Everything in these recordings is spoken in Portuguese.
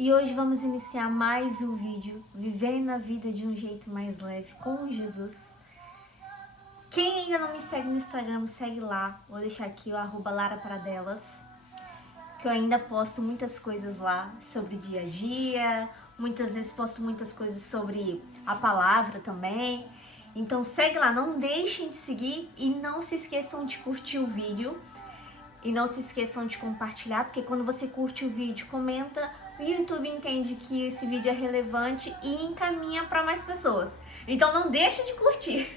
E hoje vamos iniciar mais um vídeo, vivendo a vida de um jeito mais leve com Jesus. Quem ainda não me segue no Instagram, me segue lá. Vou deixar aqui o @LaraParaDelas, que eu ainda posto muitas coisas lá sobre o dia a dia. Muitas vezes posto muitas coisas sobre a palavra também. Então segue lá, não deixem de seguir e não se esqueçam de curtir o vídeo. E não se esqueçam de compartilhar, porque quando você curte o vídeo, comenta, o YouTube entende que esse vídeo é relevante e encaminha para mais pessoas. Então não deixe de curtir.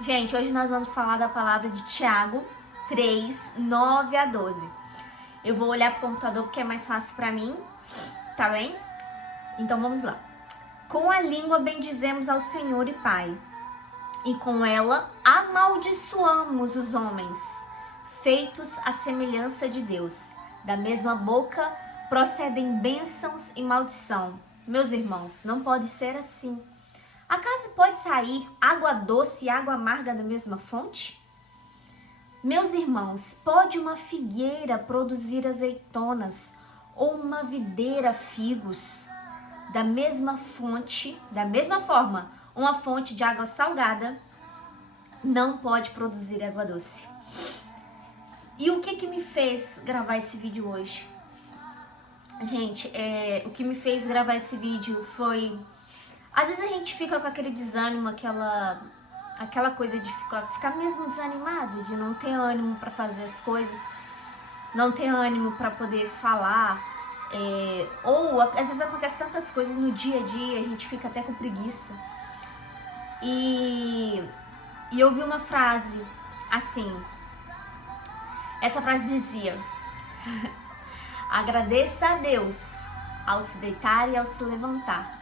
Gente, hoje nós vamos falar da palavra de Tiago 3, 9 a 12. Eu vou olhar para o computador porque é mais fácil para mim, tá bem? Então vamos lá. Com a língua bendizemos ao Senhor e Pai, e com ela amaldiçoamos os homens, feitos à semelhança de Deus. Da mesma boca procedem bênçãos e maldição. Meus irmãos, não pode ser assim. Acaso pode sair água doce e água amarga da mesma fonte? Meus irmãos, pode uma figueira produzir azeitonas ou uma videira figos? Da mesma forma, uma fonte de água salgada não pode produzir água doce. E o que me fez gravar esse vídeo hoje? Gente, o que me fez gravar esse vídeo foi... Às vezes a gente fica com aquele desânimo, aquela coisa de ficar mesmo desanimado, de não ter ânimo para fazer as coisas, não ter ânimo para poder falar, ou às vezes acontece tantas coisas no dia a dia, a gente fica até com preguiça. E eu vi uma frase assim... Essa frase dizia: agradeça a Deus ao se deitar e ao se levantar.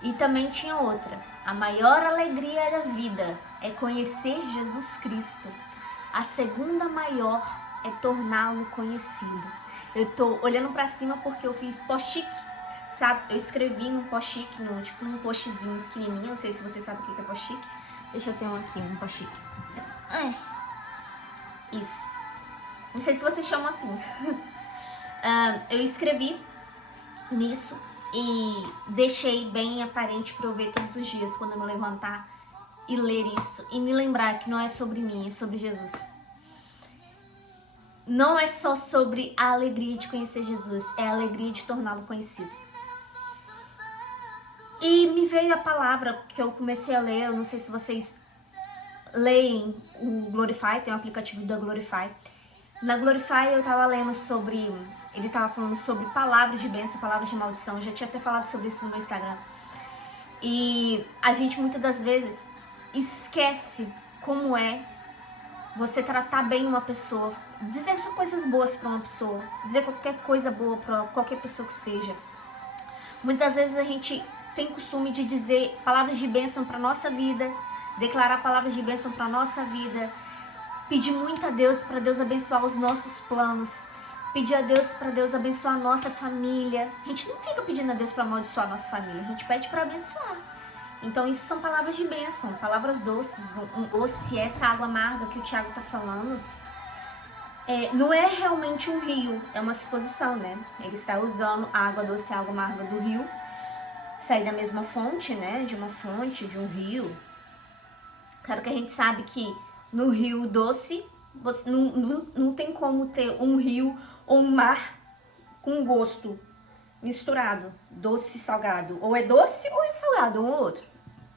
E também tinha outra: a maior alegria da vida é conhecer Jesus Cristo. A segunda maior é torná-lo conhecido. Eu tô olhando pra cima porque eu fiz post-it, sabe? Eu escrevi num post-it, num postzinho pequenininho. Não sei se vocês sabem o que é post-it. Deixa eu ter aqui, um post-it. Isso. Não sei se vocês chamam assim. Eu escrevi nisso e deixei bem aparente para eu ver todos os dias quando eu me levantar e ler isso e me lembrar que não é sobre mim, é sobre Jesus. Não é só sobre a alegria de conhecer Jesus, é a alegria de torná-lo conhecido. E me veio a palavra que eu comecei a ler, eu não sei se vocês leem o Glorify, tem um aplicativo da Glorify. Na Glorify eu tava lendo sobre... Ele tava falando sobre palavras de bênção, palavras de maldição. Eu já tinha até falado sobre isso no meu Instagram. E a gente muitas das vezes esquece como é você tratar bem uma pessoa, dizer só coisas boas pra uma pessoa, dizer qualquer coisa boa pra qualquer pessoa que seja. Muitas vezes a gente tem costume de dizer palavras de bênção pra nossa vida, declarar palavras de bênção para nossa vida, pedir muito a Deus para Deus abençoar os nossos planos, pedir a Deus para Deus abençoar a nossa família. A gente não fica pedindo a Deus para amaldiçoar a nossa família, a gente pede para abençoar. Então isso são palavras de bênção, palavras doces. Ou se essa água amarga que o Tiago está falando, não é realmente um rio, é uma suposição, né? Ele está usando a água doce e a água amarga do rio, sair da mesma fonte, né? De uma fonte, de um rio. Claro que a gente sabe que no rio doce, você não tem como ter um rio ou um mar com gosto misturado, doce e salgado. Ou é doce ou é salgado, um ou outro.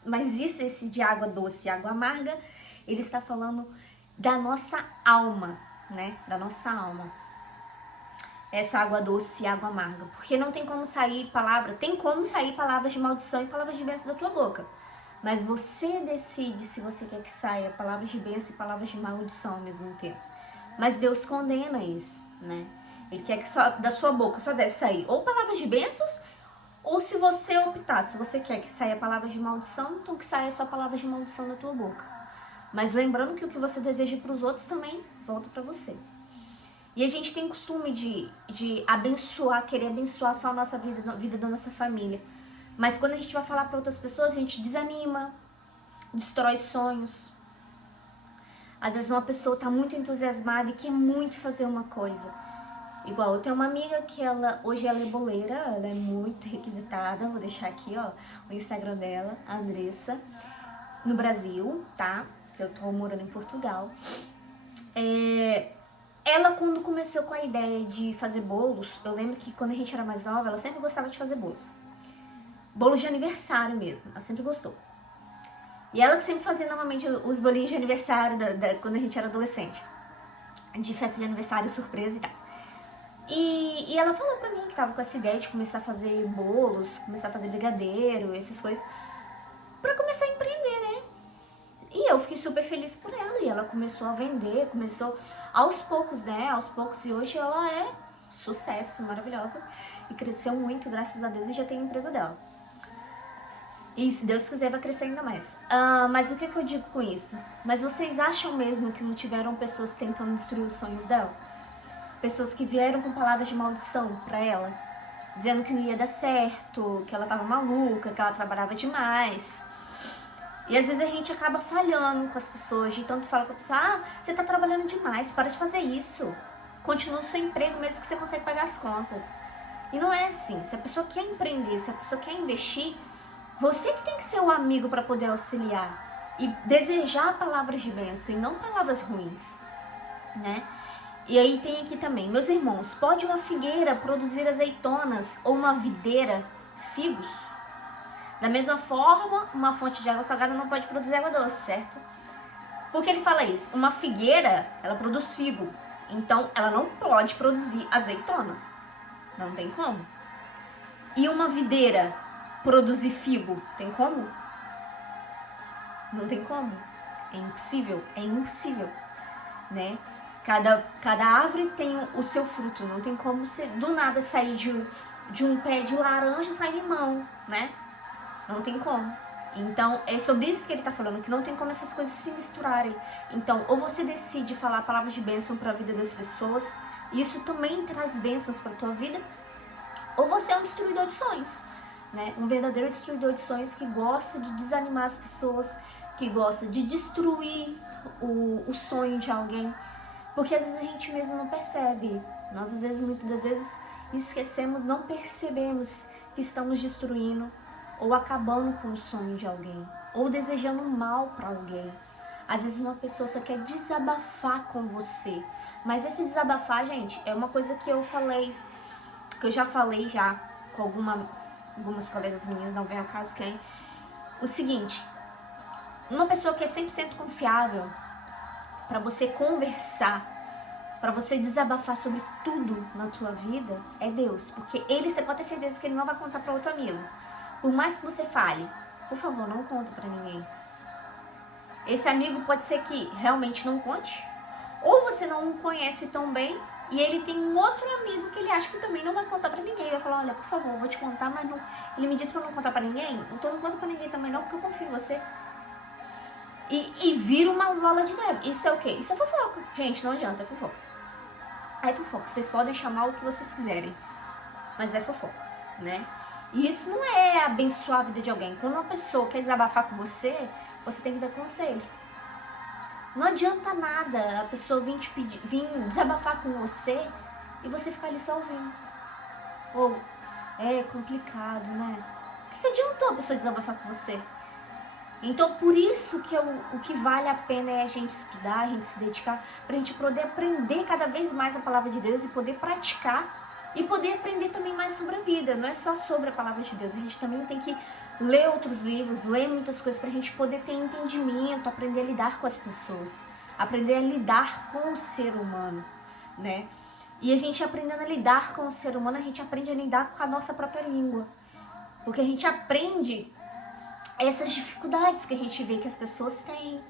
Mas esse de água doce e água amarga, ele está falando da nossa alma, né? Da nossa alma. Essa água doce e água amarga. Porque não tem como sair palavras, tem como sair palavras de maldição e palavras de bênção da tua boca. Mas você decide se você quer que saia palavras de bênção e palavras de maldição ao mesmo tempo. Mas Deus condena isso, né? Ele quer que só da sua boca só deve sair ou palavras de bênçãos, ou se você optar, se você quer que saia palavras de maldição, então que saia só palavras de maldição da tua boca. Mas lembrando que o que você deseja para os outros também volta para você. E a gente tem costume de abençoar, querer abençoar só a nossa vida, a vida da nossa família. Mas quando a gente vai falar para outras pessoas, a gente desanima, destrói sonhos. Às vezes uma pessoa está muito entusiasmada e quer muito fazer uma coisa. Igual, eu tenho uma amiga que hoje ela é boleira, ela é muito requisitada, vou deixar aqui, ó, o Instagram dela, a Andressa, no Brasil, tá? Que eu tô morando em Portugal. Ela, quando começou com a ideia de fazer bolos, eu lembro que quando a gente era mais nova, ela sempre gostava de fazer bolos. Bolos de aniversário mesmo, ela sempre gostou. E ela que sempre fazia normalmente os bolinhos de aniversário quando a gente era adolescente. De festa de aniversário, surpresa e tal. E ela falou pra mim que tava com essa ideia de começar a fazer bolos, começar a fazer brigadeiro, essas coisas, pra começar a empreender, né? E eu fiquei super feliz por ela, e ela começou a vender, começou aos poucos, né? Aos poucos, e hoje ela é sucesso, maravilhosa, e cresceu muito, graças a Deus, e já tem a empresa dela. E se Deus quiser vai crescer ainda mais. Mas o que eu digo com isso? Mas vocês acham mesmo que não tiveram pessoas tentando destruir os sonhos dela? Pessoas que vieram com palavras de maldição pra ela, dizendo que não ia dar certo, que ela tava maluca, que ela trabalhava demais. E às vezes a gente acaba falhando com as pessoas, de tanto falar com a pessoa, você tá trabalhando demais, para de fazer isso. Continua o seu emprego mesmo que você consegue pagar as contas. E não é assim. Se a pessoa quer empreender, se a pessoa quer investir, você que tem que ser o amigo para poder auxiliar e desejar palavras de bênção e não palavras ruins, né? E aí tem aqui também, meus irmãos, pode uma figueira produzir azeitonas ou uma videira figos? Da mesma forma, uma fonte de água salgada não pode produzir água doce, certo? Por que ele fala isso? Uma figueira, ela produz figo, então ela não pode produzir azeitonas. Não tem como. E uma videira produzir figo, tem como? Não tem como. É impossível, né? Cada árvore tem o seu fruto, não tem como você do nada sair de um pé de laranja e sair limão, né? Não tem como. Então, é sobre isso que ele tá falando, que não tem como essas coisas se misturarem. Então, ou você decide falar palavras de bênção para a vida das pessoas, e isso também traz bênçãos para tua vida, ou você é um destruidor de sonhos, né? Um verdadeiro destruidor de sonhos que gosta de desanimar as pessoas, que gosta de destruir o sonho de alguém, porque às vezes a gente mesmo não percebe. Nós, às vezes, muitas das vezes, esquecemos, não percebemos que estamos destruindo ou acabando com o sonho de alguém, ou desejando mal para alguém. Às vezes uma pessoa só quer desabafar com você, mas esse desabafar, gente, é uma coisa que eu já falei com algumas colegas minhas, não vem ao caso quem. O seguinte, uma pessoa que é 100% confiável para você conversar, para você desabafar sobre tudo na tua vida, é Deus, porque você pode ter certeza que ele não vai contar para outro amigo. Por mais que você fale, por favor, não conta pra ninguém. Esse amigo pode ser que realmente não conte, ou você não o conhece tão bem e ele tem um outro amigo que ele acha que também não vai contar pra ninguém. Vai falar, olha, por favor, vou te contar, mas não... ele me disse pra não contar pra ninguém, então não conta pra ninguém também não, porque eu confio em você. E vira uma bola de neve. Isso é o quê? Isso é fofoca. Gente, não adianta, é fofoca. É fofoca. Vocês podem chamar o que vocês quiserem, mas é fofoca, né? E isso não é abençoar a vida de alguém. Quando uma pessoa quer desabafar com você, você tem que dar conselhos. Não adianta nada a pessoa vir desabafar com você e você ficar ali só ouvindo. Ou, é complicado, né? O que adiantou a pessoa desabafar com você? Então, por isso que o que vale a pena é a gente estudar, a gente se dedicar, pra gente poder aprender cada vez mais a palavra de Deus e poder praticar. E poder aprender também mais sobre a vida. Não é só sobre a palavra de Deus. A gente também tem que ler outros livros, ler muitas coisas pra gente poder ter entendimento, aprender a lidar com as pessoas, aprender a lidar com o ser humano, né? E a gente aprendendo a lidar com o ser humano, a gente aprende a lidar com a nossa própria língua. Porque a gente aprende essas dificuldades que a gente vê que as pessoas têm.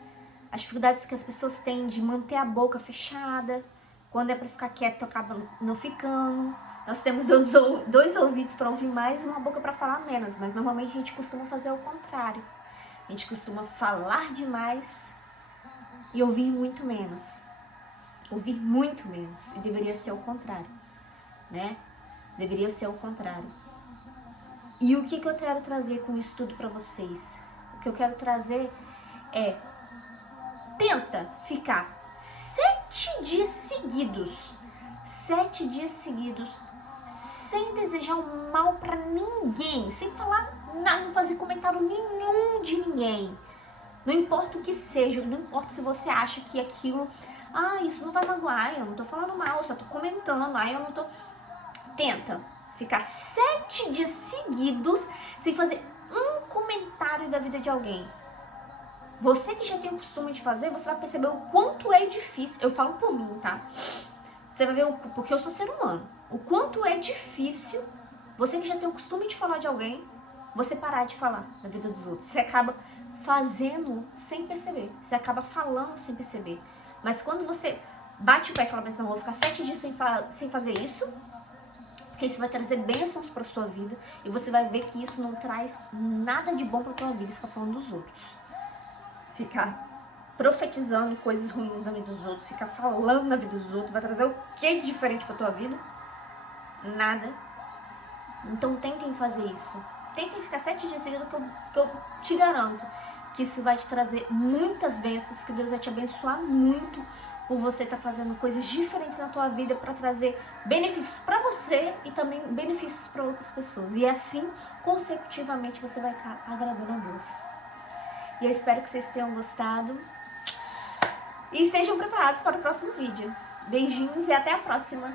As dificuldades que as pessoas têm de manter a boca fechada. Quando é pra ficar quieto, acaba não ficando. Nós temos dois ouvidos para ouvir mais e uma boca para falar menos, mas normalmente a gente costuma fazer o contrário. A gente costuma falar demais e ouvir muito menos. Ouvir muito menos. E deveria ser o contrário, né? Deveria ser o contrário. E o que eu quero trazer com isso tudo para vocês? O que eu quero trazer é: tenta ficar 7 dias seguidos 7 dias seguidos, sem desejar o mal pra ninguém, sem falar nada, não fazer comentário nenhum de ninguém. Não importa o que seja, não importa se você acha que aquilo, isso não vai magoar, eu não tô falando mal, eu só tô comentando, eu não tô... Tenta ficar 7 dias seguidos sem fazer um comentário da vida de alguém. Você que já tem o costume de fazer, você vai perceber o quanto é difícil. Eu falo por mim, tá? Você vai ver, porque eu sou ser humano, o quanto é difícil, você que já tem o costume de falar de alguém, você parar de falar da vida dos outros. Você acaba fazendo sem perceber, você acaba falando sem perceber. Mas quando você bate o pé e fala, não, vou ficar 7 dias sem fazer isso, porque isso vai trazer bênçãos pra sua vida, e você vai ver que isso não traz nada de bom pra tua vida, ficar falando dos outros. Ficar profetizando coisas ruins na vida dos outros, ficar falando na vida dos outros, vai trazer o que de diferente pra tua vida? Nada. Então tentem fazer isso. Tentem ficar 7 dias seguidos, que eu te garanto que isso vai te trazer muitas bênçãos, que Deus vai te abençoar muito por você estar fazendo coisas diferentes na tua vida para trazer benefícios para você e também benefícios para outras pessoas. E assim, consecutivamente, você vai estar agradando a Deus. E eu espero que vocês tenham gostado. E estejam preparados para o próximo vídeo. Beijinhos e até a próxima!